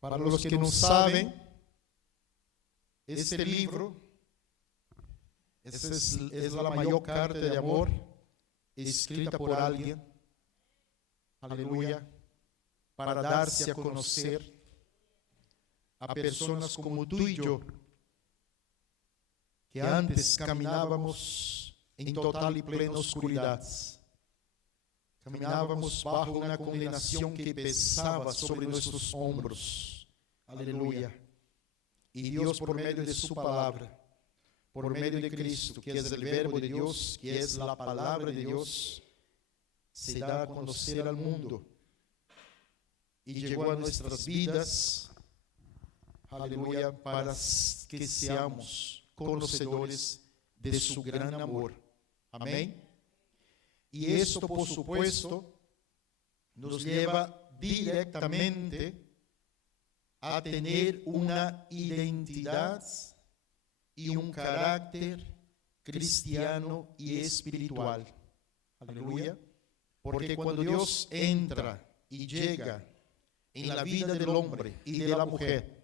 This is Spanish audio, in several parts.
Para los que no saben, este libro es la mayor carta de amor escrita por alguien, aleluya, para darse a conocer a personas como tú y yo, que antes caminábamos en total y plena oscuridad. Caminábamos bajo una condenación que pesaba sobre nuestros hombros. Aleluya. Y Dios, por medio de su palabra, por medio de Cristo, que es el verbo de Dios, que es la palabra de Dios, se da a conocer al mundo. Y llegó a nuestras vidas, aleluya, para que seamos conocedores de su gran amor. Amén. Y esto, por supuesto, nos lleva directamente a tener una identidad y un carácter cristiano y espiritual. Aleluya. Porque cuando Dios entra y llega en la vida del hombre y de la mujer,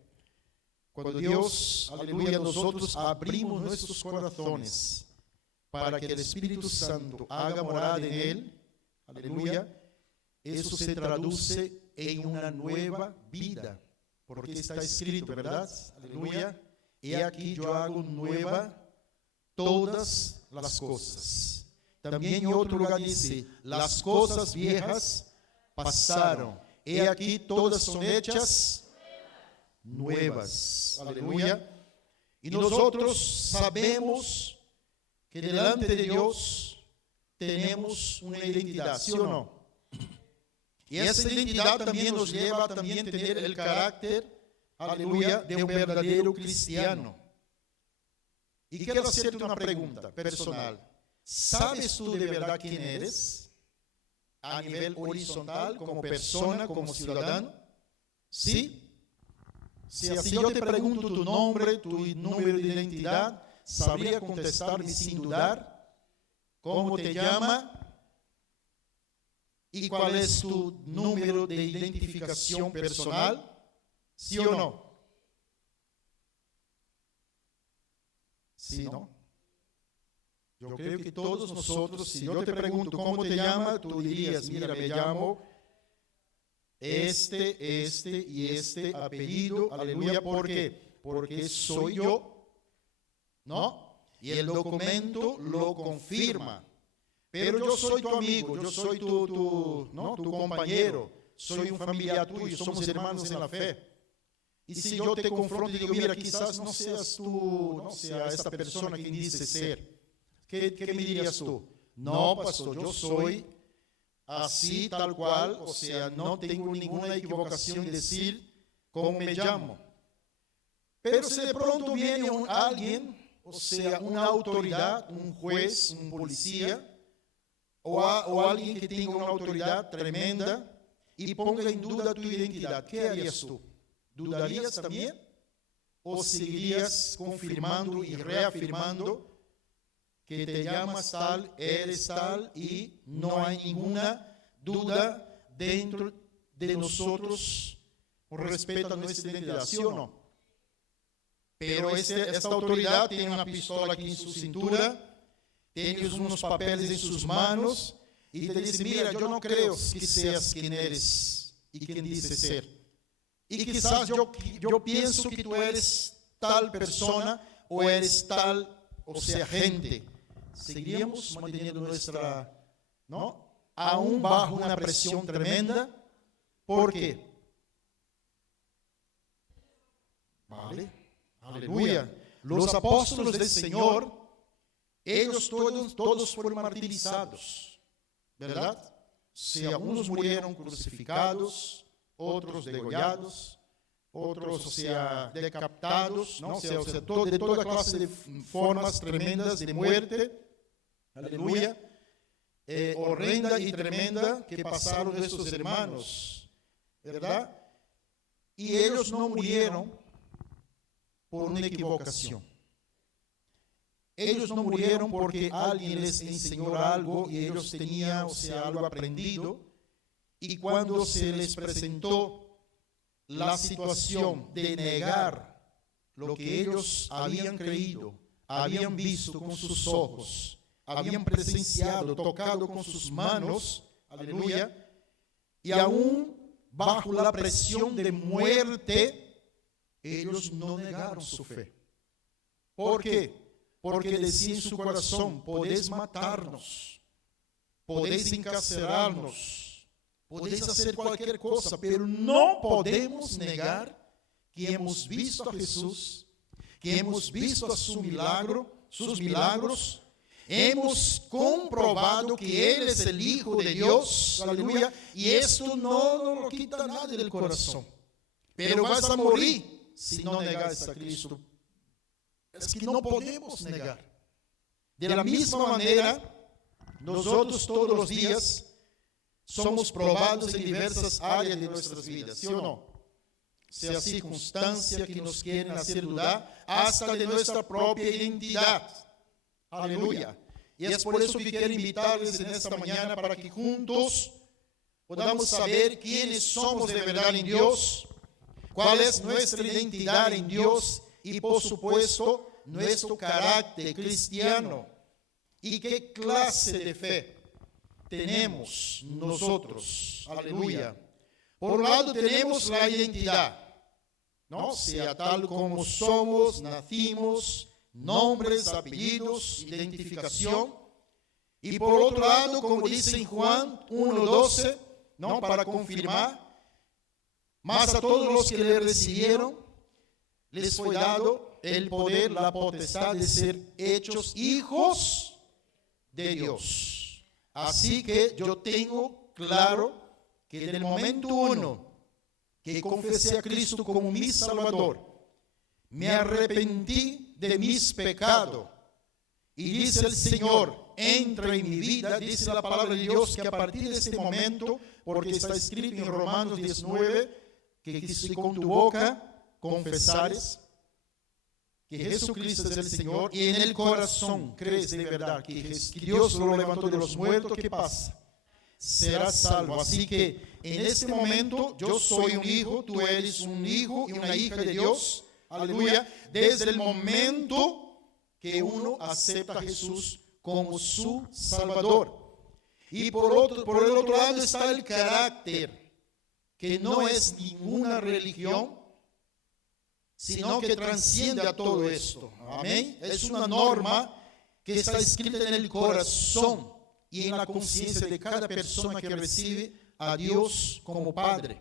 cuando Dios, aleluya, nosotros abrimos nuestros corazones para que el Espíritu Santo haga morada en él, aleluya, eso se traduce en una nueva vida, porque está escrito, ¿verdad? Aleluya. He aquí yo hago nueva todas las cosas. También en otro lugar dice, las cosas viejas pasaron. He aquí todas son hechas nuevas. Aleluya. Y nosotros sabemos que delante de Dios tenemos una identidad, ¿sí o no? Y esa identidad también nos lleva a también tener el carácter, aleluya, de un verdadero cristiano. Y quiero hacerte una pregunta personal. ¿Sabes tú de verdad quién eres? A nivel horizontal, como persona, como ciudadano. ¿Sí? Si así yo te pregunto tu nombre, tu número de identidad, ¿sabría contestarme sin dudar? ¿Cómo te llama? ¿Y cuál es tu número de identificación personal? ¿Sí o no? ¿Sí, no? Yo creo que todos nosotros, si yo te pregunto cómo te llamas, tú dirías, mira, me llamo este y este apellido, aleluya, ¿por qué? Porque soy yo, ¿no? Y el documento lo confirma. Pero yo soy tu amigo, yo soy tu compañero, soy un familiar tuyo, somos hermanos en la fe. Y si yo te confronto y digo, mira, quizás no seas tú, no sea esta persona que dice ser, ¿qué me dirías tú? No, pastor, yo soy así, tal cual, o sea, no tengo ninguna equivocación en decir cómo me llamo. Pero si de pronto viene alguien, o sea, una autoridad, un juez, un policía, o alguien que tenga una autoridad tremenda y ponga en duda tu identidad, ¿qué harías tú? ¿Dudarías también? ¿O seguirías confirmando y reafirmando que te llamas tal, eres tal y no hay ninguna duda dentro de nosotros con respecto a nuestra identidad, ¿sí o no? Pero esta autoridad tiene una pistola aquí en su cintura, tiene unos papeles en sus manos y te dice, mira, yo no creo que seas quien eres y quien dices ser. Y quizás yo pienso que tú eres tal persona o eres tal, o sea, gente. Seguiríamos manteniendo nuestra, ¿no? Aún bajo una presión tremenda. ¿Por qué? Vale. Aleluya. Los apóstolos del Señor, ellos todos fueron martirizados, ¿verdad? O sea, unos murieron crucificados, otros degollados, otros, o sea, decapitados, ¿no? O sea, de toda clase de formas tremendas de muerte, aleluya, horrenda y tremenda que pasaron estos hermanos, ¿verdad? Y ellos no murieron por una equivocación. Ellos no murieron porque alguien les enseñó algo y ellos tenían, o sea, algo aprendido. Y cuando se les presentó la situación de negar lo que ellos habían creído, habían visto con sus ojos, habían presenciado, tocado con sus manos, aleluya, y aún bajo la presión de muerte, ellos no negaron su fe. ¿Por qué? Porque decía en su corazón: podéis matarnos, podéis encarcelarnos, podéis hacer cualquier cosa, pero no podemos negar que hemos visto a Jesús, que hemos visto a sus milagros, hemos comprobado que Él es el Hijo de Dios, aleluya, y esto no lo quita nadie del corazón. Pero vas a morir si no negas a Cristo. Es que no podemos negar. De la misma manera, nosotros todos los días somos probados en diversas áreas de nuestras vidas, ¿sí o no? Sea circunstancia que nos quieren hacer dudar, hasta de nuestra propia identidad. Aleluya. Y es por eso que quiero invitarles en esta mañana para que juntos podamos saber quiénes somos de verdad en Dios, cuál es nuestra identidad en Dios y, por supuesto, nuestro carácter cristiano y qué clase de fe tenemos nosotros. Aleluya. Por un lado tenemos la identidad, ¿no? Sea tal como somos, nacimos, nombres, apellidos, identificación. Y por otro lado, como dice en Juan 1:12, ¿no? Para confirmar, mas a todos los que le recibieron, les fue dado el poder, la potestad de ser hechos hijos de Dios. Así que yo tengo claro que desde el momento uno que confesé a Cristo como mi Salvador, me arrepentí de mis pecados, y dice el Señor: entra en mi vida. Dice la palabra de Dios que a partir de este momento, porque está escrito en Romanos 19, que si con tu boca confesares que Jesucristo es el Señor y en el corazón crees de verdad que Dios lo levantó de los muertos, ¿qué pasa? Serás salvo. Así que en este momento yo soy un hijo, tú eres un hijo y una hija de Dios. Aleluya. Desde el momento que uno acepta a Jesús como su Salvador. Y por el otro lado está el carácter, que no es ninguna religión, sino que trasciende a todo esto. Amén. Es una norma que está escrita en el corazón y en la conciencia de cada persona que recibe a Dios como Padre.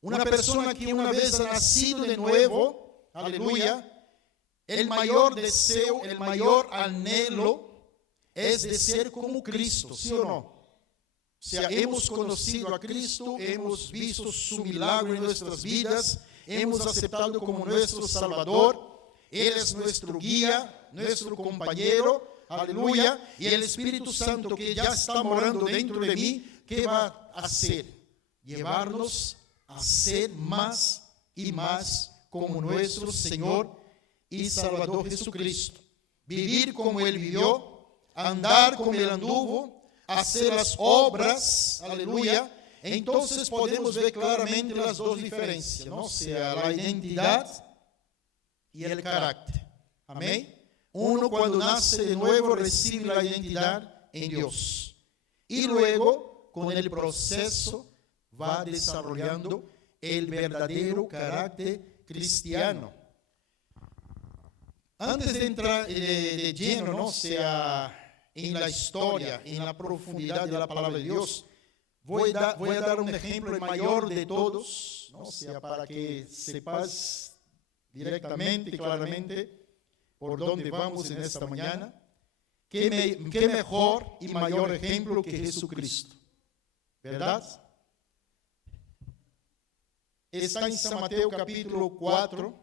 Una persona que una vez ha nacido de nuevo, aleluya, el mayor deseo, el mayor anhelo es de ser como Cristo, ¿sí o no? O sea, hemos conocido a Cristo, hemos visto su milagro en nuestras vidas, hemos aceptado como nuestro Salvador. Él es nuestro guía, nuestro compañero, aleluya. Y el Espíritu Santo que ya está morando dentro de mí, ¿qué va a hacer? Llevarnos a ser más y más como nuestro Señor y Salvador Jesucristo. Vivir como Él vivió, andar como Él anduvo, hacer las obras, aleluya. Entonces podemos ver claramente las dos diferencias, ¿no? O sea, la identidad y el carácter. Amén. Uno cuando nace de nuevo recibe la identidad en Dios. Y luego, con el proceso, va desarrollando el verdadero carácter cristiano. Antes de entrar de lleno, ¿no? O sea, en la historia, en la profundidad de la palabra de Dios, voy a dar un ejemplo, el mayor de todos, ¿no? O sea, para que sepas directamente y claramente por dónde vamos en esta mañana. ¿Qué mejor y mayor ejemplo que Jesucristo? ¿Verdad? Está en San Mateo capítulo 4,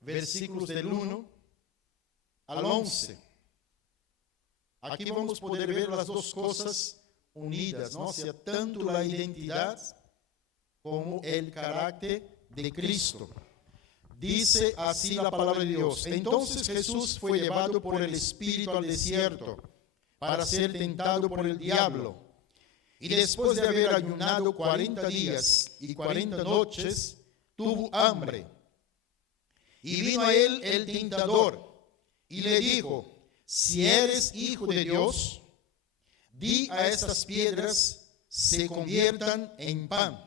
versículos del 1 al 11. Aquí vamos a poder ver las dos cosas unidas, ¿no? O sea, tanto la identidad como el carácter de Cristo. Dice así la palabra de Dios: entonces Jesús fue llevado por el Espíritu al desierto para ser tentado por el diablo. Y después de haber ayunado 40 días y 40 noches, tuvo hambre. Y vino a él el tentador y le dijo: si eres hijo de Dios, di a estas piedras se conviertan en pan.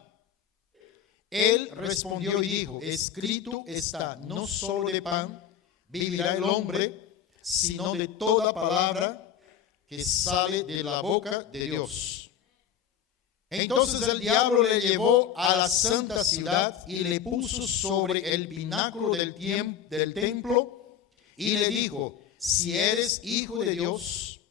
Él respondió y dijo: escrito está, no solo de pan vivirá el hombre, sino de toda palabra que sale de la boca de Dios. Entonces el diablo le llevó a la santa ciudad y le puso sobre el pináculo del templo y le dijo: si eres hijo de Dios,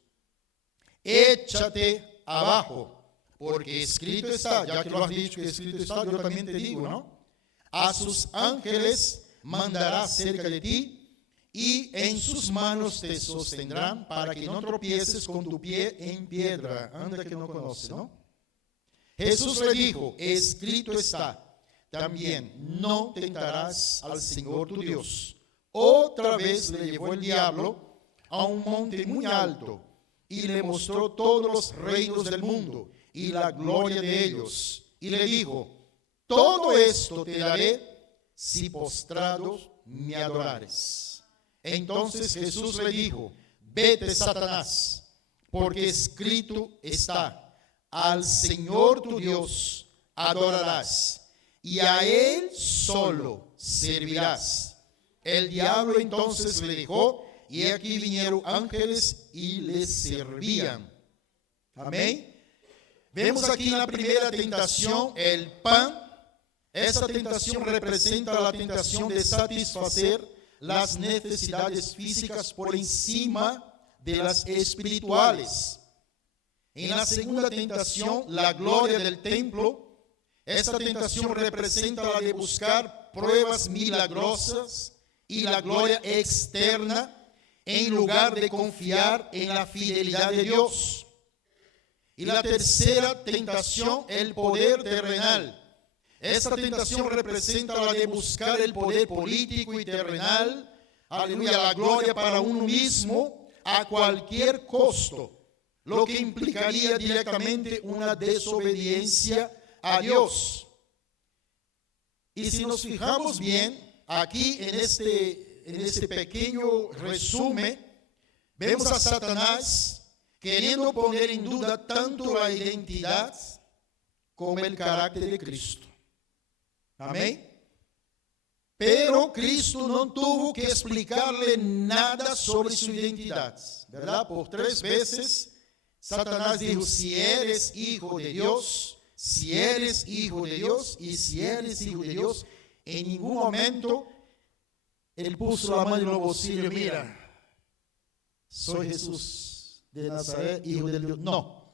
échate abajo, porque escrito está. Ya que lo has dicho que escrito está, yo también te digo, ¿no? A sus ángeles mandará cerca de ti, y en sus manos te sostendrán, para que no tropieces con tu pie en piedra. Anda que no conoce, ¿no? Jesús le dijo: escrito está también, no tentarás al Señor tu Dios. Otra vez le llevó el diablo a un monte muy alto y le mostró todos los reinos del mundo y la gloria de ellos. Y le dijo: todo esto te daré si postrado me adorares. Entonces Jesús le dijo: vete, Satanás, porque escrito está: al Señor tu Dios adorarás, y a Él solo servirás. El diablo entonces le dejó, y aquí vinieron ángeles y le servían. Amén. Vemos aquí en la primera tentación el pan. Esta tentación representa la tentación de satisfacer las necesidades físicas por encima de las espirituales. En la segunda tentación, la gloria del templo, esta tentación representa la de buscar pruebas milagrosas y la gloria externa en lugar de confiar en la fidelidad de Dios. Y la tercera tentación, el poder terrenal. Esta tentación representa la de buscar el poder político y terrenal, aleluya, la gloria para uno mismo a cualquier costo, lo que implicaría directamente una desobediencia a Dios. Y si nos fijamos bien, aquí en este pequeño resumen, vemos a Satanás queriendo poner en duda tanto la identidad como el carácter de Cristo. Amén. Pero Cristo no tuvo que explicarle nada sobre su identidad, ¿verdad? Por 3 veces Satanás dijo: si eres hijo de Dios, si eres hijo de Dios, y si eres hijo de Dios. En ningún momento él puso la mano en los bolsillos: mira, soy Jesús de Nazaret, hijo de Dios. No,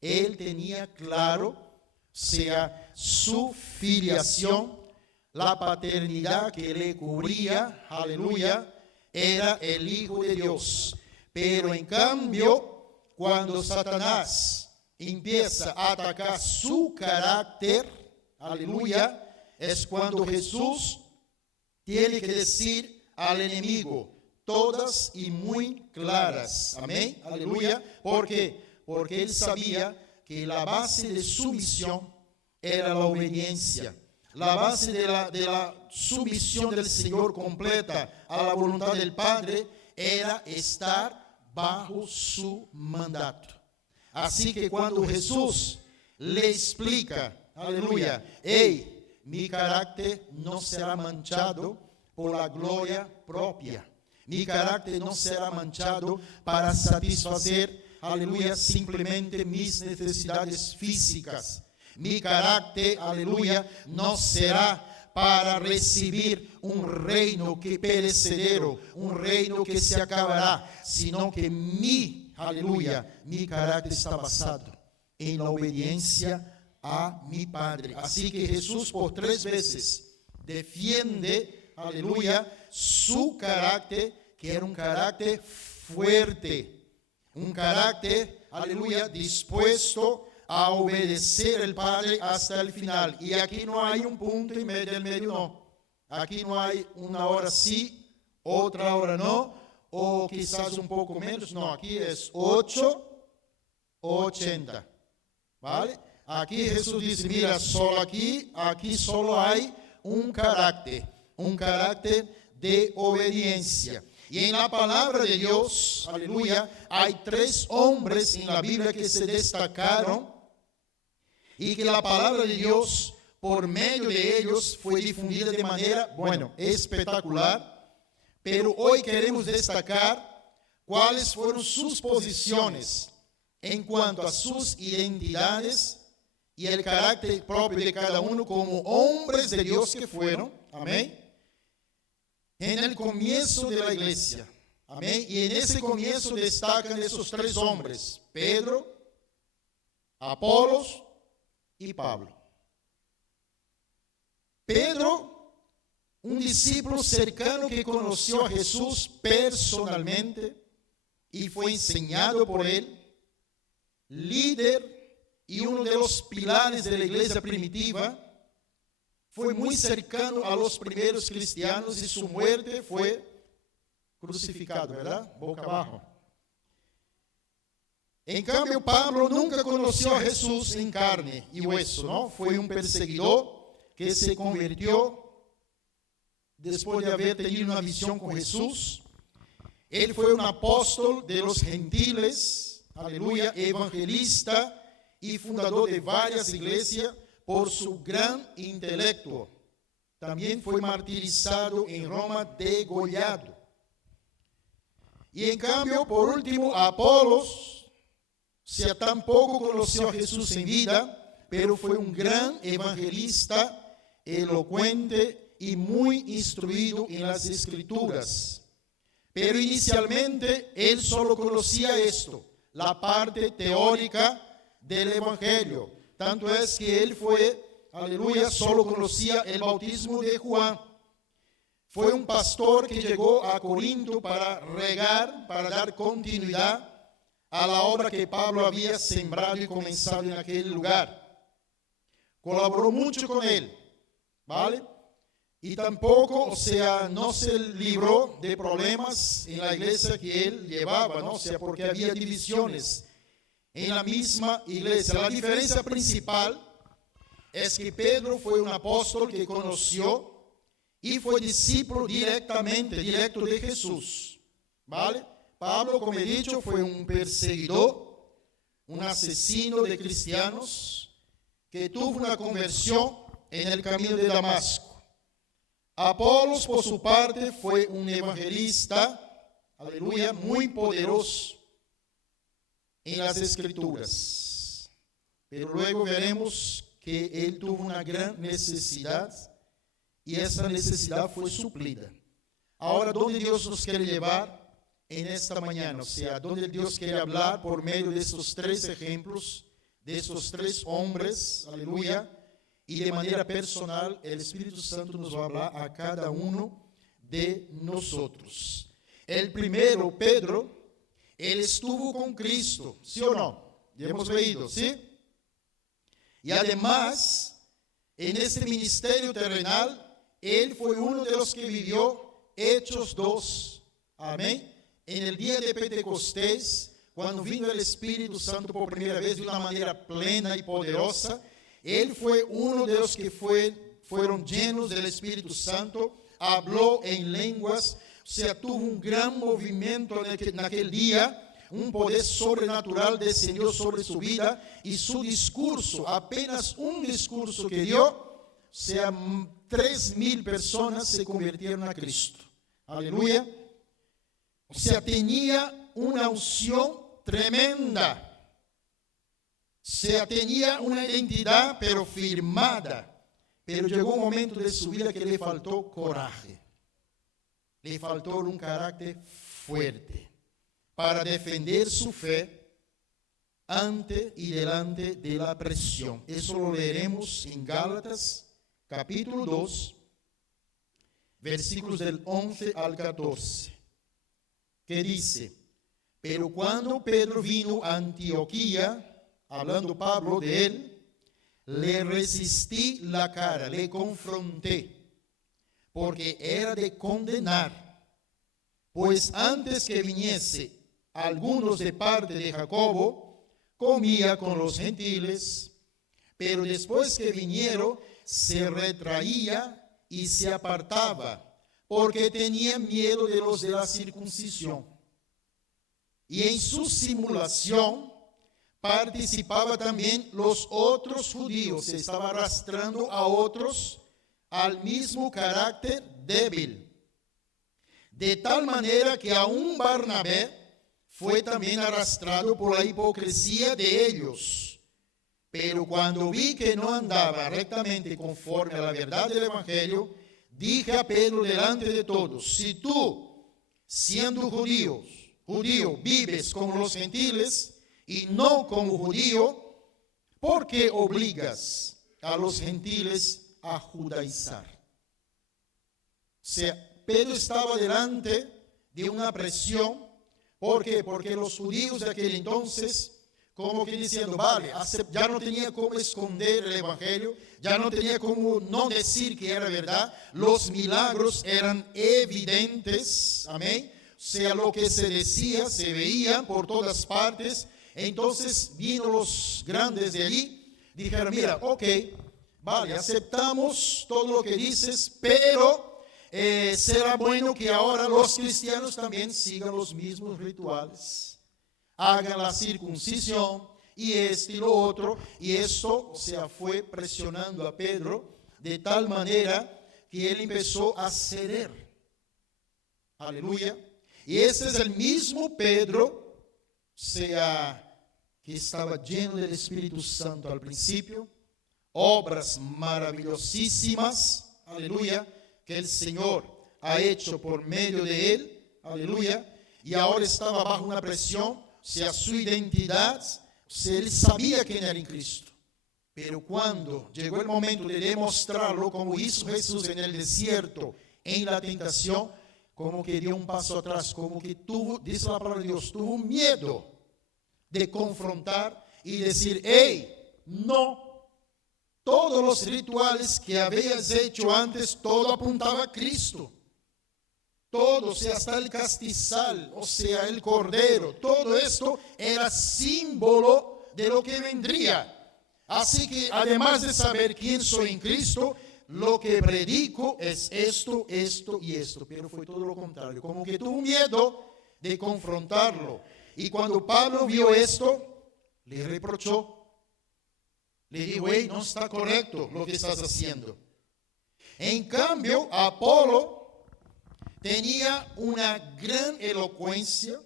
él tenía claro, sea su filiación, la paternidad que le cubría, aleluya, era el hijo de Dios. Pero en cambio, cuando Satanás empieza a atacar su carácter, aleluya, es cuando Jesús tiene que decir al enemigo todas y muy claras. Amén, aleluya. ¿Por qué? Porque él sabía que la base de su misión era la obediencia. La base de la sumisión del Señor completa a la voluntad del Padre era estar bajo su mandato. Así que cuando Jesús le explica, aleluya, hey, mi carácter no será manchado por la gloria propia. Mi carácter no será manchado para satisfacer, aleluya, simplemente mis necesidades físicas. Mi carácter, aleluya, no será para recibir un reino que perecedero, un reino que se acabará, sino que aleluya, mi carácter está basado en la obediencia a mi Padre. Así que Jesús por 3 veces defiende, aleluya, su carácter, que era un carácter fuerte, un carácter, aleluya, dispuesto a obedecer al Padre hasta el final. Y aquí no hay un punto en medio, no. Aquí no hay una hora sí, otra hora no, o quizás un poco menos. No, aquí es 8 o 80. ¿Vale? Aquí Jesús dice, mira, solo aquí solo hay un carácter de obediencia. Y en la palabra de Dios, aleluya, hay 3 hombres en la Biblia que se destacaron y que la palabra de Dios, por medio de ellos, fue difundida de manera, espectacular. Pero hoy queremos destacar cuáles fueron sus posiciones en cuanto a sus identidades y el carácter propio de cada uno como hombres de Dios que fueron. Amén. En el comienzo de la iglesia. Amén. Y en ese comienzo destacan esos 3 hombres: Pedro, Apolos y Pablo. Pedro, un discípulo cercano que conoció a Jesús personalmente y fue enseñado por él, líder y uno de los pilares de la iglesia primitiva, fue muy cercano a los primeros cristianos y su muerte fue crucificado, ¿verdad? Boca abajo. En cambio, Pablo nunca conoció a Jesús en carne y hueso, ¿no? Fue un perseguidor que se convirtió después de haber tenido una visión con Jesús. Él fue un apóstol de los gentiles, aleluya, evangelista y fundador de varias iglesias por su gran intelecto. También fue martirizado en Roma, degollado. Y en cambio, por último, Apolos, tampoco conoció a Jesús en vida, pero fue un gran evangelista, elocuente y muy instruido en las Escrituras. Pero inicialmente él solo conocía esto, la parte teórica del Evangelio. Tanto es que él fue, aleluya, solo conocía el bautismo de Juan. Fue un pastor que llegó a Corinto para regar, para dar continuidad a la obra que Pablo había sembrado y comenzado en aquel lugar. Colaboró mucho con él, ¿vale? Y tampoco, no se libró de problemas en la iglesia que él llevaba, ¿no? Porque había divisiones en la misma iglesia. La diferencia principal es que Pedro fue un apóstol que conoció y fue discípulo directo de Jesús, ¿vale? Pablo, como he dicho, fue un perseguidor, un asesino de cristianos que tuvo una conversión en el camino de Damasco. Apolos, por su parte, fue un evangelista, aleluya, muy poderoso en las Escrituras. Pero luego veremos que él tuvo una gran necesidad y esa necesidad fue suplida. Ahora, ¿dónde Dios nos quiere llevar en esta mañana? ¿Dónde Dios quiere hablar por medio de esos 3 ejemplos, de esos 3 hombres, aleluya? Y de manera personal, el Espíritu Santo nos va a hablar a cada uno de nosotros. El primero, Pedro, él estuvo con Cristo, ¿sí o no? Ya hemos leído, ¿sí? Y además, en este ministerio terrenal, él fue uno de los que vivió Hechos 2, amén. En el día de Pentecostés, cuando vino el Espíritu Santo por primera vez de una manera plena y poderosa, él fue uno de los que fueron llenos del Espíritu Santo, habló en lenguas, tuvo un gran movimiento en aquel día, un poder sobrenatural descendió sobre su vida y su discurso, apenas un discurso que dio, 3,000 personas se convirtieron a Cristo. Aleluya. Tenía una unción tremenda. Tenía una identidad pero firmada, pero llegó un momento de su vida que le faltó coraje, le faltó un carácter fuerte para defender su fe ante y delante de la presión. Eso lo leeremos en Gálatas capítulo 2, versículos del 11 al 14, que dice: pero cuando Pedro vino a Antioquía, hablando Pablo de él, le resistí la cara, le confronté, porque era de condenar, pues antes que viniese algunos de parte de Jacobo, comía con los gentiles, pero después que vinieron, se retraía y se apartaba, porque tenía miedo de los de la circuncisión. Y en su simulación participaba también los otros judíos, se estaba arrastrando a otros al mismo carácter débil. De tal manera que aún Barnabé fue también arrastrado por la hipocresía de ellos. Pero cuando vi que no andaba rectamente conforme a la verdad del Evangelio, dije a Pedro delante de todos: si tú, siendo judío, vives como los gentiles y no como judío, ¿por qué obligas a los gentiles a judaizar? O sea, Pedro estaba delante de una presión. ¿Por qué? Porque los judíos de aquel entonces, como que diciendo, vale, ya no tenía cómo esconder el Evangelio, ya no tenía cómo no decir que era verdad, los milagros eran evidentes, amén. O sea, lo que se decía, se veía por todas partes. Entonces vino los grandes de allí, dijeron, mira, ok, vale, aceptamos todo lo que dices, pero será bueno que ahora los cristianos también sigan los mismos rituales, hagan la circuncisión y esto y lo otro. Y eso, o sea, fue presionando a Pedro de tal manera que él empezó a ceder. Aleluya. Y ese es el mismo Pedro, o sea, que estaba lleno del Espíritu Santo al principio, obras maravillosísimas, aleluya, que el Señor ha hecho por medio de él, aleluya, y ahora estaba bajo una presión, o sea, su identidad, o sea, él sabía quién era en Cristo. Pero cuando llegó el momento de demostrarlo, como hizo Jesús en el desierto, en la tentación, como que dio un paso atrás, como que tuvo, dice la palabra de Dios, tuvo miedo de confrontar y decir, hey, no. Todos los rituales que habías hecho antes, todo apuntaba a Cristo. Todo, o sea, hasta el castizal, o sea, el cordero, todo esto era símbolo de lo que vendría. Así que además de saber quién soy en Cristo, lo que predico es esto, esto y esto. Pero fue todo lo contrario, como que tuvo miedo de confrontarlo. Y cuando Pablo vio esto, le reprochó. Le dijo, hey, no está correcto lo que estás haciendo. En cambio, Apolo tenía una gran elocuencia,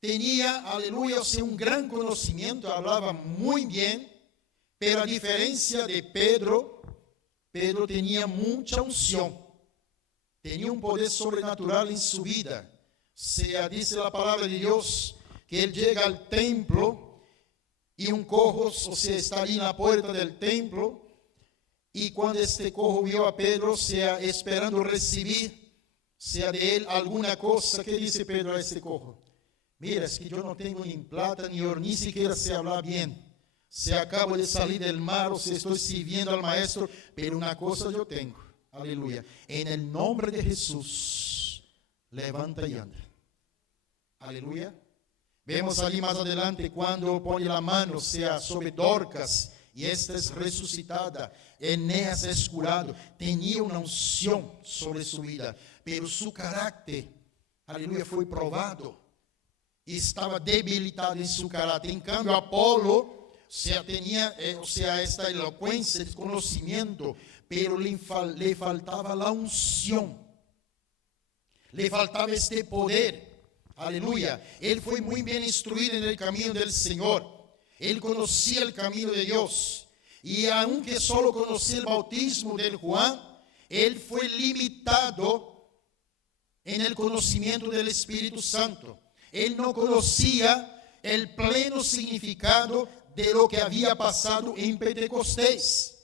tenía, aleluya, o sea, un gran conocimiento, hablaba muy bien, pero a diferencia de Pedro, Pedro tenía mucha unción, tenía un poder sobrenatural en su vida. O sea, dice la palabra de Dios que él llega al templo y un cojo, o sea, está allí en la puerta del templo. Y cuando este cojo vio a Pedro, o sea, esperando recibir, sea de él alguna cosa, ¿qué dice Pedro a este cojo? Mira, es que yo no tengo ni plata ni oro, ni siquiera sé hablar bien. Se acabo de salir del mar, o sea, estoy sirviendo al maestro, pero una cosa yo tengo. Aleluya. En el nombre de Jesús, levanta y anda. Aleluya. Vemos allí más adelante cuando pone la mano, o sea, sobre Dorcas, y esta es resucitada. Eneas es curado. Tenía una unción sobre su vida, pero su carácter, aleluya, fue probado. Y estaba debilitado en su carácter. En cambio, Apolo, o sea, tenía, o sea, esta elocuencia, el conocimiento, pero le faltaba la unción. Le faltaba este poder. Aleluya. Él fue muy bien instruido en el camino del Señor. Él conocía el camino de Dios. Y aunque solo conocía el bautismo del Juan, él fue limitado en el conocimiento del Espíritu Santo. Él no conocía el pleno significado de lo que había pasado en Pentecostés.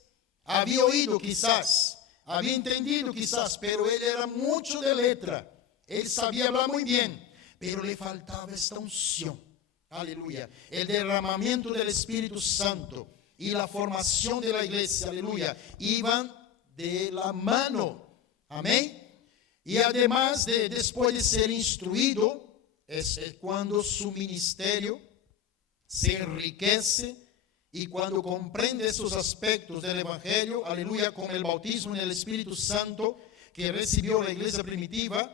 Había oído quizás, había entendido quizás, pero él era mucho de letra. Él sabía hablar muy bien, pero le faltaba esta unción. Aleluya. El derramamiento del Espíritu Santo y la formación de la iglesia, aleluya, iban de la mano. Amén. Y además después de ser instruido, es cuando su ministerio, se enriquece y cuando comprende esos aspectos del Evangelio, aleluya, con el bautismo en el Espíritu Santo que recibió la iglesia primitiva,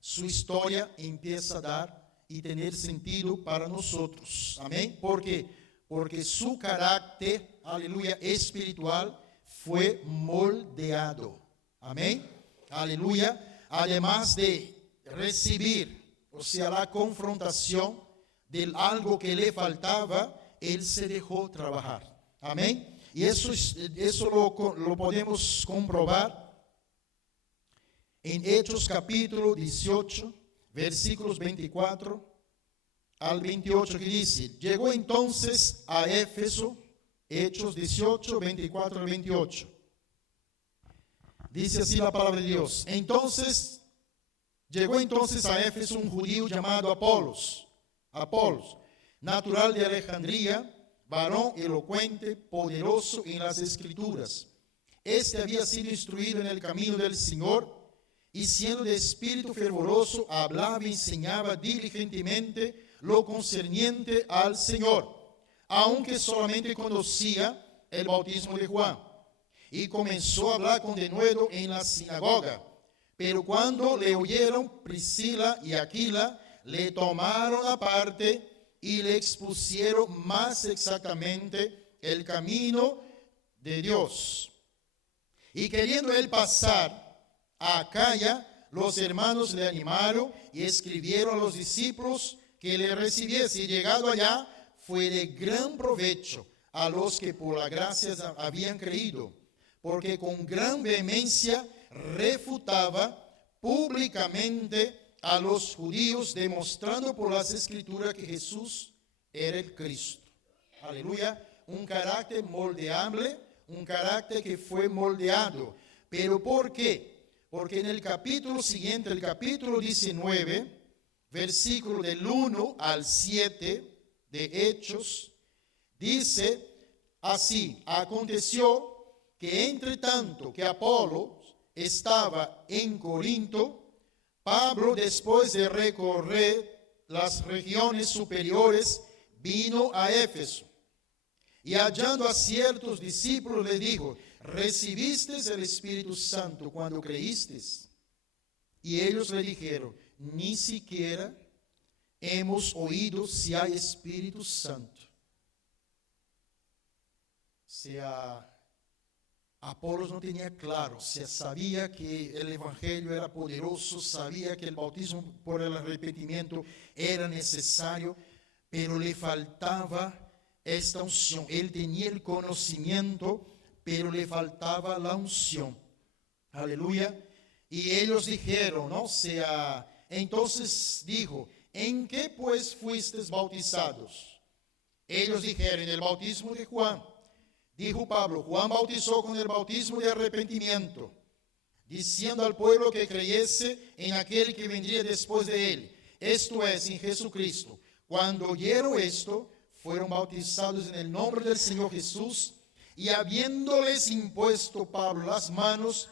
su historia empieza a dar y tener sentido para nosotros. Amén. ¿Por qué? Porque su carácter, aleluya, espiritual fue moldeado. Amén. Aleluya. Además de recibir, o sea, la confrontación de algo que le faltaba, él se dejó trabajar. Amén. Y eso lo podemos comprobar en Hechos capítulo 18, versículos 24 al 28, que dice: llegó entonces a Éfeso, Hechos 18, 24 al 28. Dice así la palabra de Dios. Llegó entonces a Éfeso un judío llamado Apolos, natural de Alejandría, varón elocuente, poderoso en las Escrituras. Este había sido instruido en el camino del Señor, y siendo de espíritu fervoroso, hablaba y enseñaba diligentemente lo concerniente al Señor, aunque solamente conocía el bautismo de Juan. Y comenzó a hablar con denuedo en la sinagoga. Pero cuando le oyeron Priscila y Aquila, le tomaron aparte y le expusieron más exactamente el camino de Dios. Y queriendo él pasar a Acaya, los hermanos le animaron y escribieron a los discípulos que le recibiese. Y llegado allá, fue de gran provecho a los que por la gracia habían creído, porque con gran vehemencia refutaba públicamente a los judíos, demostrando por las Escrituras que Jesús era el Cristo. Aleluya. Un carácter moldeable, un carácter que fue moldeado. ¿Pero por qué? Porque en el capítulo siguiente, el capítulo 19, versículo del 1 al 7 de Hechos, dice así: aconteció que entre tanto que Apolo estaba en Corinto, Pablo, después de recorrer las regiones superiores, vino a Éfeso. Y hallando a ciertos discípulos, le dijo: ¿recibisteis el Espíritu Santo cuando creísteis? Y ellos le dijeron: ni siquiera hemos oído si hay Espíritu Santo. O sea, Apolos no tenía claro, o sea, sabía que el Evangelio era poderoso, sabía que el bautismo por el arrepentimiento era necesario, pero le faltaba esta unción. Él tenía el conocimiento, pero le faltaba la unción. Aleluya. Y ellos dijeron, ¿no? O sea, entonces dijo: ¿en qué pues fuisteis bautizados? Ellos dijeron: en el bautismo de Juan. Dijo Pablo: Juan bautizó con el bautismo de arrepentimiento, diciendo al pueblo que creyese en aquel que vendría después de él, esto es, en Jesucristo. Cuando oyeron esto, fueron bautizados en el nombre del Señor Jesús, y habiéndoles impuesto Pablo las manos,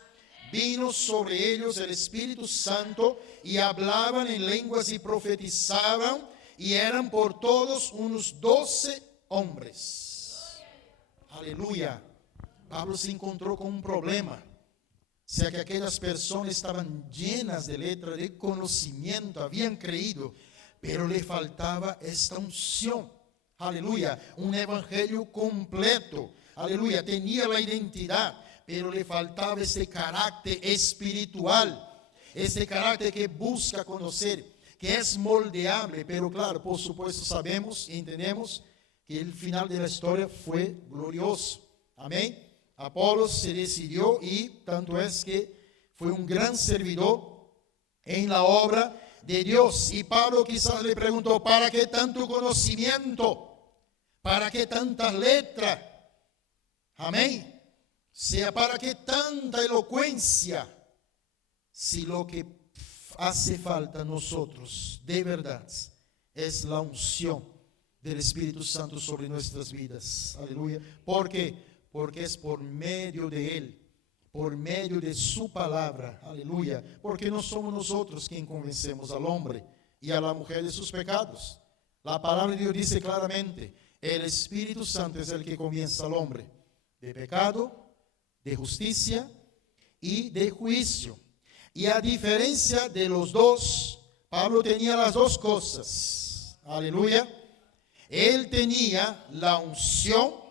vino sobre ellos el Espíritu Santo, y hablaban en lenguas y profetizaban, y eran por todos unos 12 hombres. Aleluya. Pablo se encontró con un problema. O sea, que aquellas personas estaban llenas de letra, de conocimiento, habían creído, pero le faltaba esta unción. Aleluya. Un evangelio completo. Aleluya. Tenía la identidad, pero le faltaba ese carácter espiritual, ese carácter que busca conocer, que es moldeable. Pero claro, por supuesto, sabemos y entendemos que el final de la historia fue glorioso. Amén. Apolos se decidió, y tanto es que fue un gran servidor en la obra de Dios. Y Pablo quizás le preguntó: ¿para qué tanto conocimiento? ¿Para qué tanta letra? Amén. Sea, ¿para qué tanta elocuencia? Si lo que hace falta a nosotros de verdad es la unción del Espíritu Santo sobre nuestras vidas. Aleluya. ¿Por qué? Porque es por medio de Él, por medio de su palabra. Aleluya. Porque no somos nosotros quien convencemos al hombre y a la mujer de sus pecados. La palabra de Dios dice claramente: el Espíritu Santo es el que convence al hombre de pecado, de justicia y de juicio. Y a diferencia de los dos, Pablo tenía las dos cosas. Aleluya. Él tenía la unción, o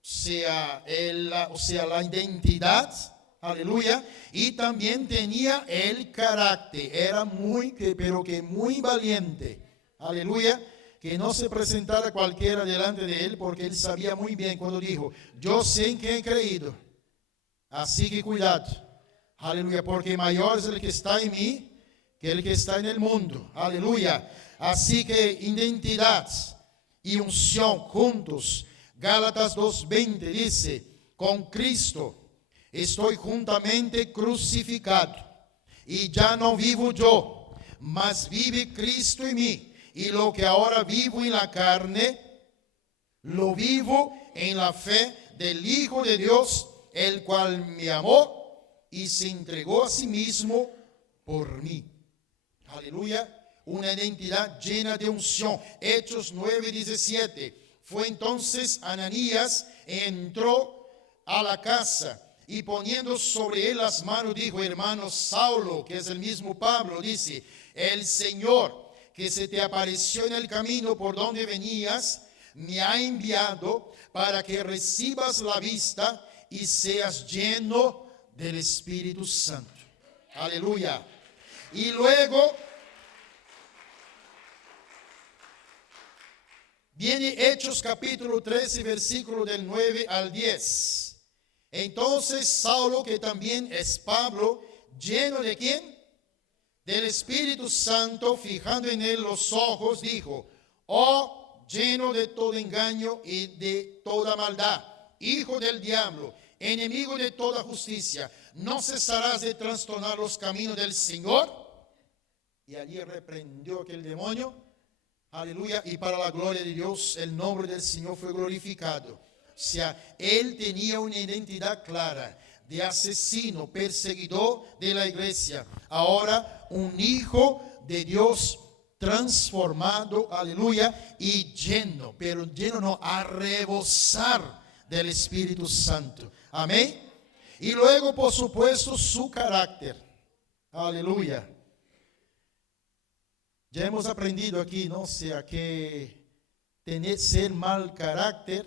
sea, la identidad. Aleluya. Y también tenía el carácter. Era pero que muy valiente. Aleluya. Que no se presentara cualquiera delante de él, porque él sabía muy bien cuando dijo: yo sé en qué he creído, así que cuidado. Aleluya, porque mayor es el que está en mí que el que está en el mundo. Aleluya. Así que identidad y unción juntos. Gálatas 2:20 dice: con Cristo estoy juntamente crucificado, y ya no vivo yo, mas vive Cristo en mí. Y lo que ahora vivo en la carne, lo vivo en la fe del Hijo de Dios, el cual me amó y se entregó a sí mismo por mí. Aleluya. Una identidad llena de unción. Hechos 9:17. Fue entonces Ananías, entró a la casa y poniendo sobre él las manos dijo: hermano Saulo, que es el mismo Pablo, dice: el Señor que se te apareció en el camino por donde venías, me ha enviado para que recibas la vista y seas lleno del Espíritu Santo. Aleluya. Y luego viene Hechos capítulo 13, versículo del 9 al 10. Entonces Saulo, que también es Pablo, lleno de ¿quién? Del Espíritu Santo, fijando en él los ojos, dijo: oh, lleno de todo engaño y de toda maldad, hijo del diablo, enemigo de toda justicia, ¿no cesarás de trastornar los caminos del Señor? Y allí reprendió aquel demonio. Aleluya. Y para la gloria de Dios, el nombre del Señor fue glorificado. O sea, él tenía una identidad clara de asesino, perseguidor de la iglesia. Ahora un hijo de Dios transformado, aleluya, y lleno, pero lleno no, a rebosar del Espíritu Santo. Amén. Y luego, por supuesto, su carácter. Aleluya. Ya hemos aprendido aquí, ¿no? O sea, que ser mal carácter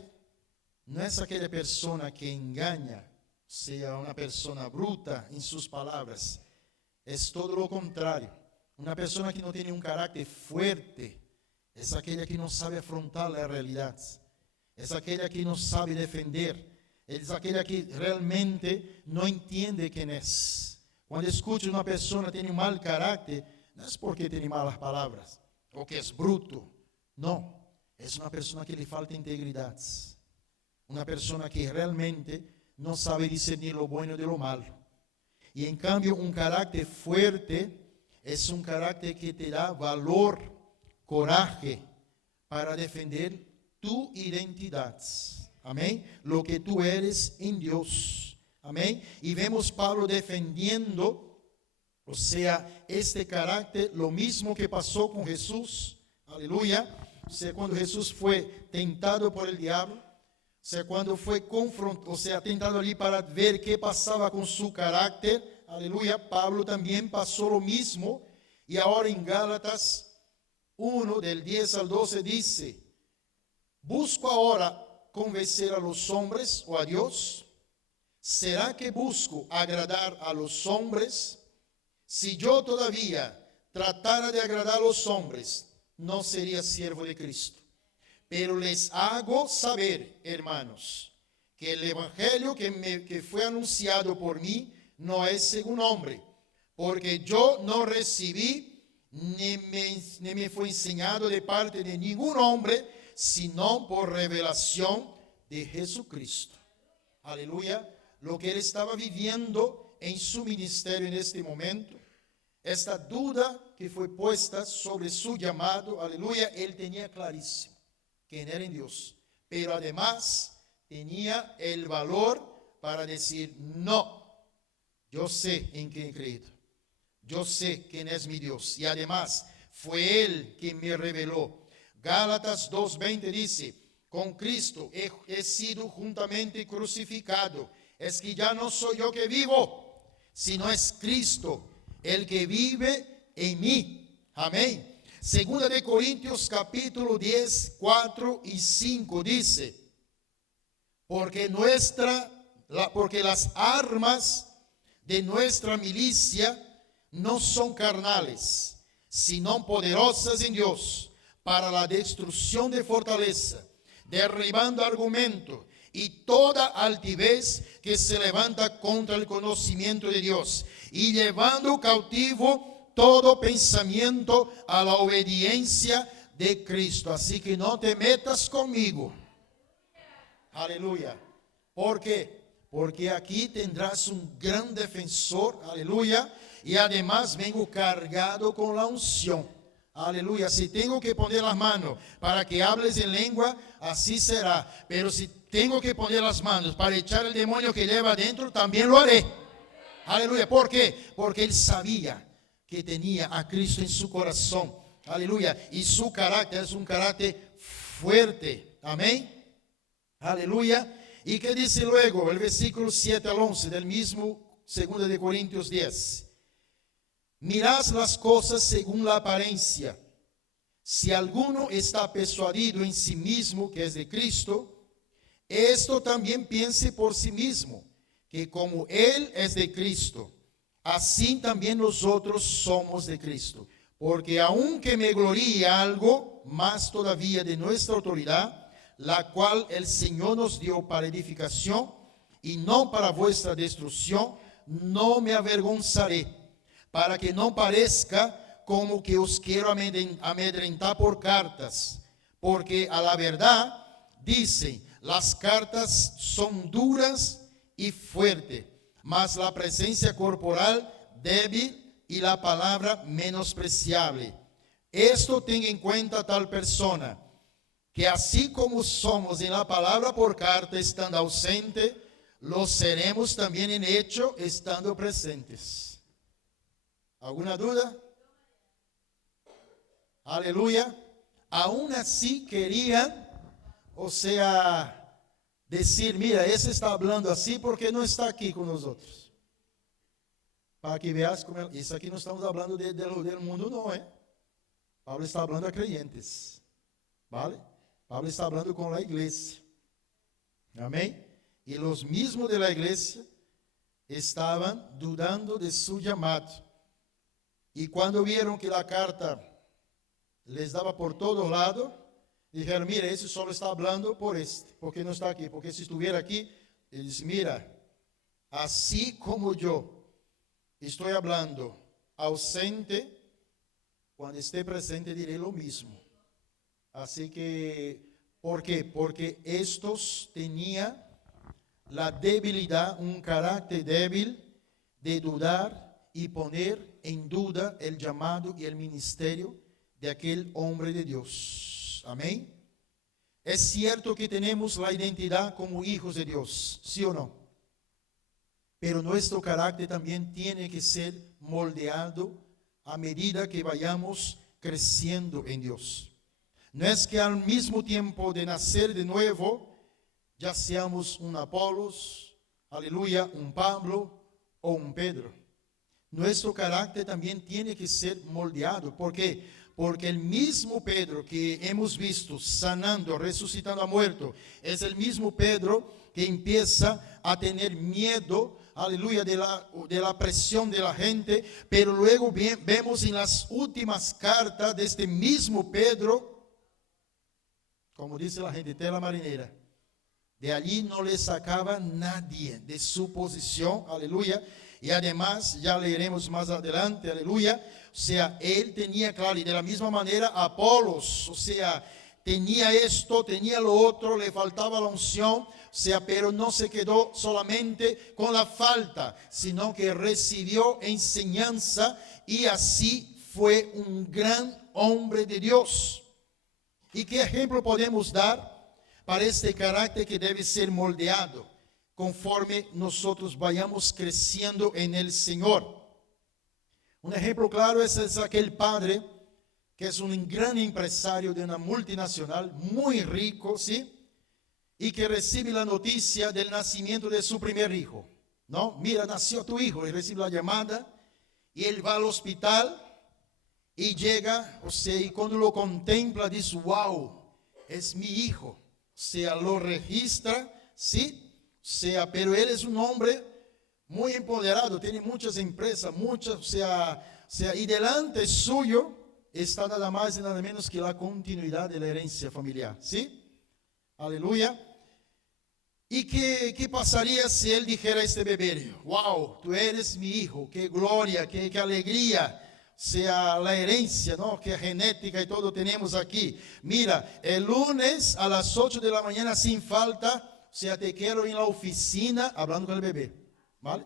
no es aquella persona que engaña, sea una persona bruta en sus palabras. Es todo lo contrario. Una persona que no tiene un carácter fuerte es aquella que no sabe afrontar la realidad. Es aquella que no sabe defender. Es aquella que realmente no entiende quién es. Cuando escucha una persona que tiene un mal carácter, no es porque tiene malas palabras o que es bruto. No, es una persona que le falta integridad. Una persona que realmente no sabe discernir lo bueno de lo malo. Y en cambio, un carácter fuerte es un carácter que te da valor, coraje para defender tu identidad. Amén. Lo que tú eres en Dios. Amén. Y vemos Pablo defendiendo, o sea, este carácter, lo mismo que pasó con Jesús. Aleluya. O sea, cuando Jesús fue tentado por el diablo. O sea, cuando fue confrontado, o sea, tentado allí para ver qué pasaba con su carácter. Aleluya. Pablo también pasó lo mismo. Y ahora en Gálatas 1, del 10 al 12 dice: ¿busco ahora convencer a los hombres o a Dios? ¿Será que busco agradar a los hombres? Si yo todavía tratara de agradar a los hombres, no sería siervo de Cristo. Pero les hago saber, hermanos, que el evangelio que fue anunciado por mí no es según hombre, porque yo no recibí ni me fue enseñado de parte de ningún hombre, sino por revelación de Jesucristo. Aleluya. Lo que él estaba viviendo en su ministerio en este momento, esta duda que fue puesta sobre su llamado, aleluya, él tenía clarísimo quién era en Dios, pero además tenía el valor para decir: no, yo sé en quién he creído, yo sé quién es mi Dios, y además fue él quien me reveló. Gálatas 2:20 dice: con Cristo he sido juntamente crucificado. Es que ya no soy yo que vivo, sino es Cristo el que vive en mí. Amén. Segunda de Corintios capítulo 10, 4 y 5 dice, porque las armas de nuestra milicia no son carnales, sino poderosas en Dios para la destrucción de fortaleza, derribando argumento y toda altivez que se levanta contra el conocimiento de Dios, y llevando cautivo todo pensamiento a la obediencia de Cristo. Así que no te metas conmigo. Aleluya. ¿Por qué? Porque aquí tendrás un gran defensor. Aleluya. Y además vengo cargado con la unción. Aleluya. Si tengo que poner las manos para que hables en lengua, así será. Pero si tengo que poner las manos para echar el demonio que lleva adentro, también lo haré. Aleluya. ¿Por qué? Porque él sabía que tenía a Cristo en su corazón. Aleluya. Y su carácter es un carácter fuerte. Amén. Aleluya. ¿Y qué dice luego? El versículo 7 al 11 del mismo 2 de Corintios 10. Mirad las cosas según la apariencia. Si alguno está persuadido en sí mismo que es de Cristo, esto también piense por sí mismo, que como Él es de Cristo, así también nosotros somos de Cristo. Porque aunque me gloríe algo, más todavía de nuestra autoridad, la cual el Señor nos dio para edificación y no para vuestra destrucción, no me avergonzaré, para que no parezca como que os quiero amedrentar por cartas, porque a la verdad dicen, las cartas son duras y fuertes, mas la presencia corporal débil y la palabra menospreciable. Esto tenga en cuenta tal persona, que así como somos en la palabra por carta estando ausente, lo seremos también en hecho estando presentes. ¿Alguna duda? Aleluya. Aún así querían, decir, mira, ese está hablando así porque no está aquí con nosotros. Para que veas como isso aqui não estamos hablando del mundo, no, Pablo está hablando a creyentes. ¿Vale? Pablo está hablando con la iglesia. Amén. Y los mismos de la iglesia estaban dudando de su llamado. Y cuando vieron que la carta les daba por todos lados, dijeron, mira, ese solo está hablando porque no está aquí. Porque si estuviera aquí, él dice, mira, así como yo estoy hablando ausente, cuando esté presente diré lo mismo. Así que, ¿por qué? Porque estos tenían la debilidad, un carácter débil de dudar y poner en duda el llamado y el ministerio de aquel hombre de Dios. Amén. Es cierto que tenemos la identidad como hijos de Dios, ¿sí o no? Pero nuestro carácter también tiene que ser moldeado a medida que vayamos creciendo en Dios. No es que al mismo tiempo de nacer de nuevo, ya seamos un Apolos, aleluya, un Pablo o un Pedro. Nuestro carácter también tiene que ser moldeado. ¿Por qué? Porque el mismo Pedro que hemos visto sanando, resucitando a muerto, es el mismo Pedro que empieza a tener miedo, aleluya, de la presión de la gente. Pero luego vemos en las últimas cartas de este mismo Pedro, como dice la gente, tela marinera. De allí no le sacaba nadie de su posición, aleluya. Y además, ya leeremos más adelante, aleluya. O sea, él tenía claro, y de la misma manera Apolos, o sea, tenía esto, tenía lo otro, le faltaba la unción, o sea, pero no se quedó solamente con la falta, sino que recibió enseñanza y así fue un gran hombre de Dios. ¿Y qué ejemplo podemos dar para este carácter que debe ser moldeado conforme nosotros vayamos creciendo en el Señor? Un ejemplo claro es aquel padre que es un gran empresario de una multinacional, muy rico, ¿sí? y que recibe la noticia del nacimiento de su primer hijo, ¿no? Mira, nació tu hijo, y recibe la llamada, y él va al hospital, y llega, o sea, y cuando lo contempla, dice, wow, es mi hijo. O sea, lo registra, ¿sí? O sea, pero él es un hombre muy empoderado, tiene muchas empresas, muchas, o sea, y delante suyo está nada más y nada menos que la continuidad de la herencia familiar, ¿sí? Aleluya. ¿Y qué pasaría si él dijera a este bebé, wow, tú eres mi hijo, qué gloria, qué alegría, sea la herencia, ¿no? Qué genética y todo tenemos aquí. Mira, el lunes a las 8 de la mañana sin falta, o sea, te quiero en la oficina hablando con el bebé, ¿vale?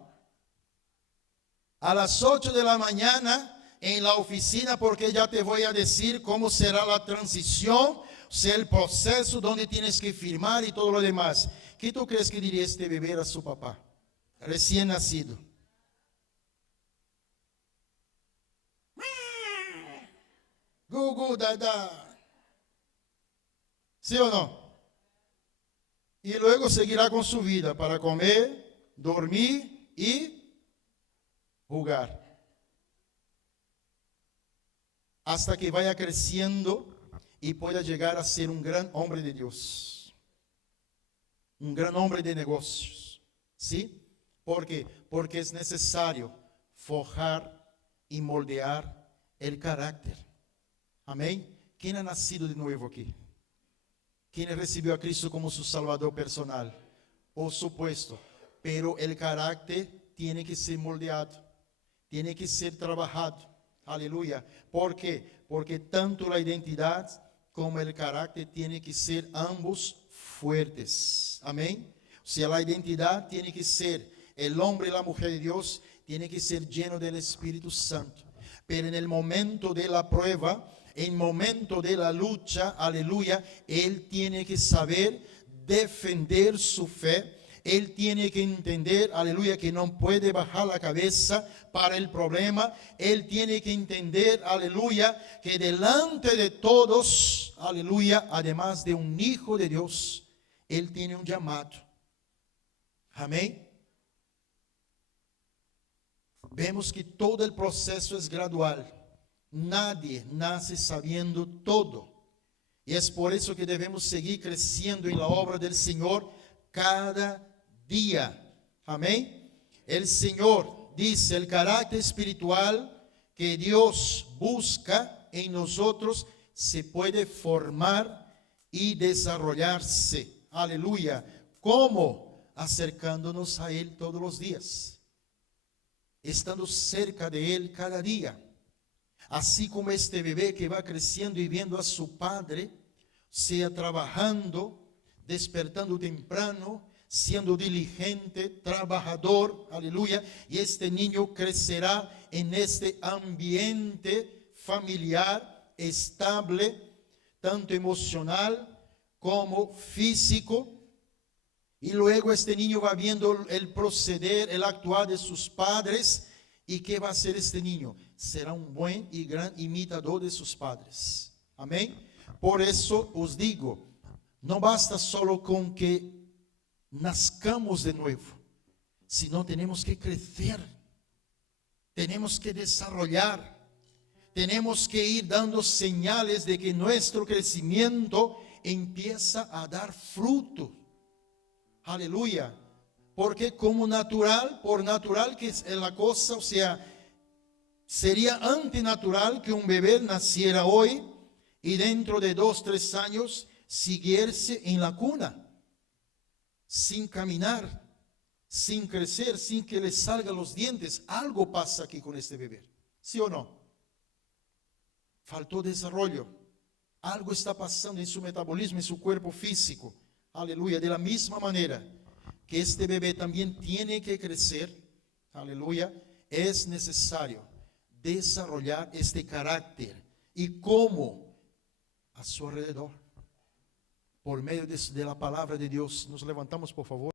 A las 8 de la mañana en la oficina, porque ya te voy a decir cómo será la transición, o sea, el proceso donde tienes que firmar y todo lo demás. ¿Qué tú crees que diría este bebé a su papá? Recién nacido. Gugu, dada. ¿Sí o no? Y luego seguirá con su vida para comer, dormir y jugar. Hasta que vaya creciendo y pueda llegar a ser un gran hombre de Dios. Un gran hombre de negocios. ¿Sí? ¿Por qué? Porque es necesario forjar y moldear el carácter. Amén. ¿Quién ha nacido de nuevo aquí? ¿Quién recibió a Cristo como su Salvador personal? Por supuesto. Pero el carácter tiene que ser moldeado. Tiene que ser trabajado. Aleluya. ¿Por qué? Porque tanto la identidad como el carácter tienen que ser ambos fuertes. Amén. O sea, la identidad tiene que ser, el hombre y la mujer de Dios tiene que ser lleno del Espíritu Santo. Pero en el momento de la prueba, en el momento de la lucha, aleluya, él tiene que saber defender su fe. Él tiene que entender, aleluya, que no puede bajar la cabeza para el problema. Él tiene que entender, aleluya, que delante de todos, aleluya, además de un hijo de Dios, él tiene un llamado. Amén. Vemos que todo el proceso es gradual. Nadie nace sabiendo todo. Y es por eso que debemos seguir creciendo en la obra del Señor cada día. Amén. El Señor dice, el carácter espiritual que Dios busca en nosotros se puede formar y desarrollarse. Aleluya. ¿Cómo? Acercándonos a Él todos los días. Estando cerca de Él cada día. Así como este bebé que va creciendo y viendo a su padre, sea trabajando, despertando temprano, siendo diligente, trabajador, aleluya, y este niño crecerá en este ambiente familiar estable, tanto emocional como físico, y luego este niño va viendo el proceder, el actuar de sus padres. ¿Y qué va a hacer este niño? Será un buen y gran imitador de sus padres. Amén. Por eso os digo, no basta solo con que nazcamos de nuevo, sino tenemos que crecer, tenemos que desarrollar, tenemos que ir dando señales de que nuestro crecimiento empieza a dar fruto. Aleluya. Porque como natural, por natural que es la cosa, o sea, sería antinatural que un bebé naciera hoy y dentro de 2, 3 años siguiese en la cuna, sin caminar, sin crecer, sin que le salgan los dientes. Algo pasa aquí con este bebé, ¿sí o no? Faltó desarrollo. Algo está pasando en su metabolismo, en su cuerpo físico. Aleluya. De la misma manera que este bebé también tiene que crecer, aleluya, es necesario desarrollar este carácter. ¿Y cómo? A su alrededor, por medio de la palabra de Dios. Nos levantamos, por favor.